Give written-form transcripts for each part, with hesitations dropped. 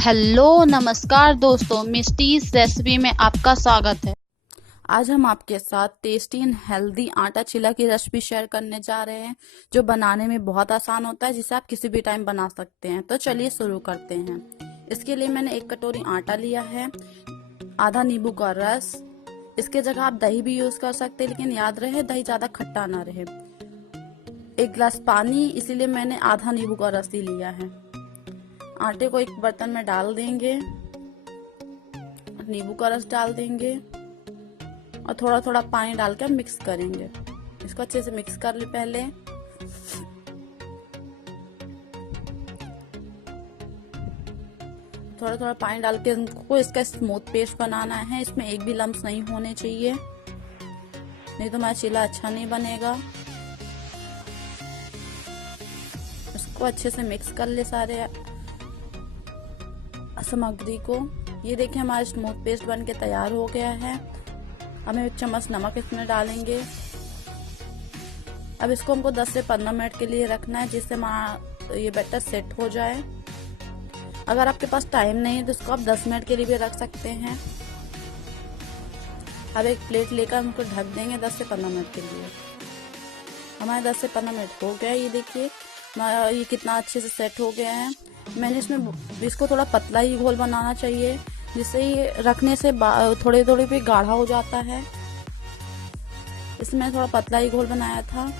Hello नमस्कार दोस्तों, मिस्टीज recipe में आपका स्वागत है। आज हम आपके साथ टेस्टी एंड हेल्दी आटा चिला की रेसिपी शेयर करने जा रहे हैं, जो बनाने में बहुत आसान होता है, जिसे आप किसी भी टाइम बना सकते हैं। तो चलिए शुरू करते हैं। इसके लिए मैंने 1 कटोरी आटा लिया है, आधा नींबू का रस। इसके जगह आप दही भी यूज कर सकते हैं, लेकिन याद रहे दही ज्यादा खट्टा ना रहे। 1 गिलास पानी, इसीलिए मैंने आधा नींबू का रस ही लिया है। आटे को एक बर्तन में डाल देंगे, नींबू का रस डाल देंगे और थोड़ा थोड़ा पानी डाल के मिक्स करेंगे। इसको अच्छे से मिक्स कर ले। पहले थोड़ा थोड़ा पानी डाल के हमको इसका स्मूथ पेस्ट बनाना है। इसमें एक भी लम्स नहीं होने चाहिए, नहीं तो हमारा चीला अच्छा नहीं बनेगा। इसको अच्छे से मिक्स कर ले सारे सामग्री को। ये देखिए हमारा स्मूथ पेस्ट बन के तैयार हो गया है। अब हम 1 चम्मच नमक इसमें डालेंगे। अब इसको हमको 10 से 15 मिनट के लिए रखना है, जिससे हमारा ये बैटर सेट हो जाए। अगर आपके पास टाइम नहीं है तो इसको आप 10 मिनट के लिए भी रख सकते हैं। अब एक प्लेट लेकर हमको ढक देंगे 10 से 15 मिनट के लिए। हमारे 10 से 15 मिनट हो गया। ये देखिए ये कितना अच्छे से सेट हो गया है। मैंने इसको थोड़ा पतला ही घोल बनाना चाहिए, जिससे ये रखने से थोड़े थोड़े पे गाढ़ा हो जाता है। इसमें थोड़ा पतला ही घोल बनाया था।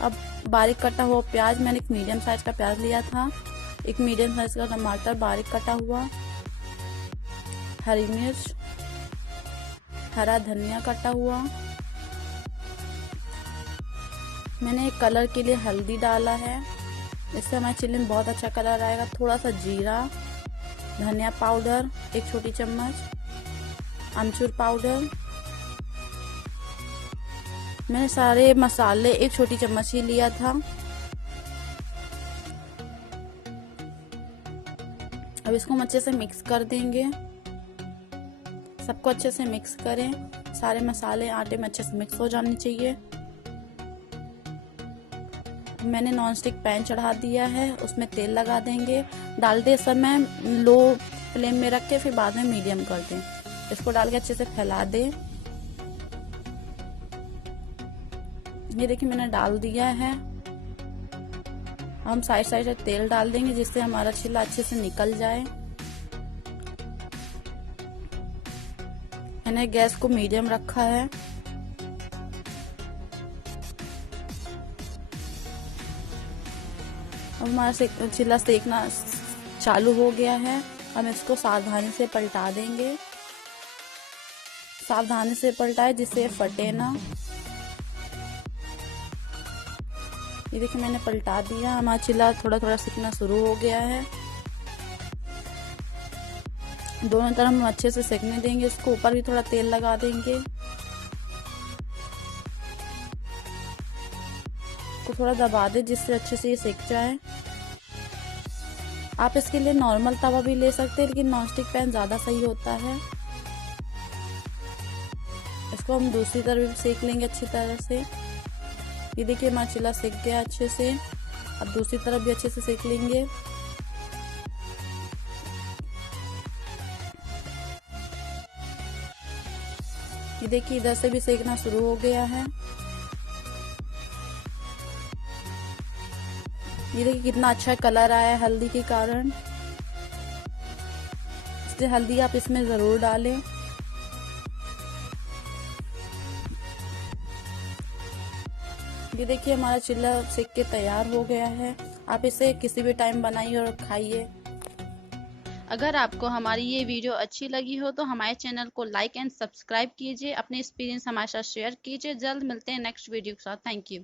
अब बारीक कटा हुआ प्याज, मैंने एक मीडियम साइज का प्याज लिया था, एक मीडियम साइज का टमाटर बारीक कटा हुआ, हरी मिर्च, हरा धनिया कटा हुआ। मैंने एक कलर के लिए हल्दी डाला है, इससे हमारे चिल्ली में बहुत अच्छा कलर आएगा। थोड़ा सा जीरा, धनिया पाउडर 1 छोटी चम्मच, अमचूर पाउडर। मैंने सारे मसाले 1 छोटी चम्मच ही लिया था। अब इसको हम अच्छे से मिक्स कर देंगे। सबको अच्छे से मिक्स करें। सारे मसाले आटे में अच्छे से मिक्स हो जाने चाहिए। मैंने नॉनस्टिक पैन चढ़ा दिया है, उसमें तेल लगा देंगे। डालते समय लो फ्लेम में रख के फिर बाद में मीडियम कर दें। इसको डाल के अच्छे से फैला दें। ये देखिए मैंने डाल दिया है। हम साइड साइड से तेल डाल देंगे, जिससे हमारा चिल्ला अच्छे से निकल जाए। मैंने गैस को मीडियम रखा है। अब हमारा चिल्ला सेकना चालू हो गया है। हम इसको सावधानी से पलटा देंगे। सावधानी से पलटाए, जिससे फटे ना। ये देखिए मैंने पलटा दिया। हमारा चिल्ला थोड़ा थोड़ा सिकना शुरू हो गया है। दोनों तरफ हम अच्छे से सेकने देंगे। इसको ऊपर भी थोड़ा तेल लगा देंगे। इसको थोड़ा दबा दे, जिससे अच्छे से ये सेक जाए। आप इसके लिए नॉर्मल तवा भी ले सकते हैं, लेकिन नॉनस्टिक पैन ज्यादा सही होता है। इसको हम दूसरी तरफ भी सेक लेंगे अच्छी तरह से। ये देखिए हमारा चिल्ला सेक गया अच्छे से। अब दूसरी तरफ भी अच्छे से सेक लेंगे। ये देखिए इधर से भी सेकना शुरू हो गया है। ये देखिए कितना अच्छा कलर आया है हल्दी के कारण। इसलिए हल्दी आप इसमें जरूर डालें। ये देखिए हमारा चिल्ला सेक के तैयार हो गया है। आप इसे किसी भी टाइम बनाइए और खाइए। अगर आपको हमारी ये वीडियो अच्छी लगी हो तो हमारे चैनल को लाइक एंड सब्सक्राइब कीजिए। अपने एक्सपीरियंस हमारे साथ शेयर कीजिए। जल्द मिलते हैं नेक्स्ट वीडियो के साथ। Thank you.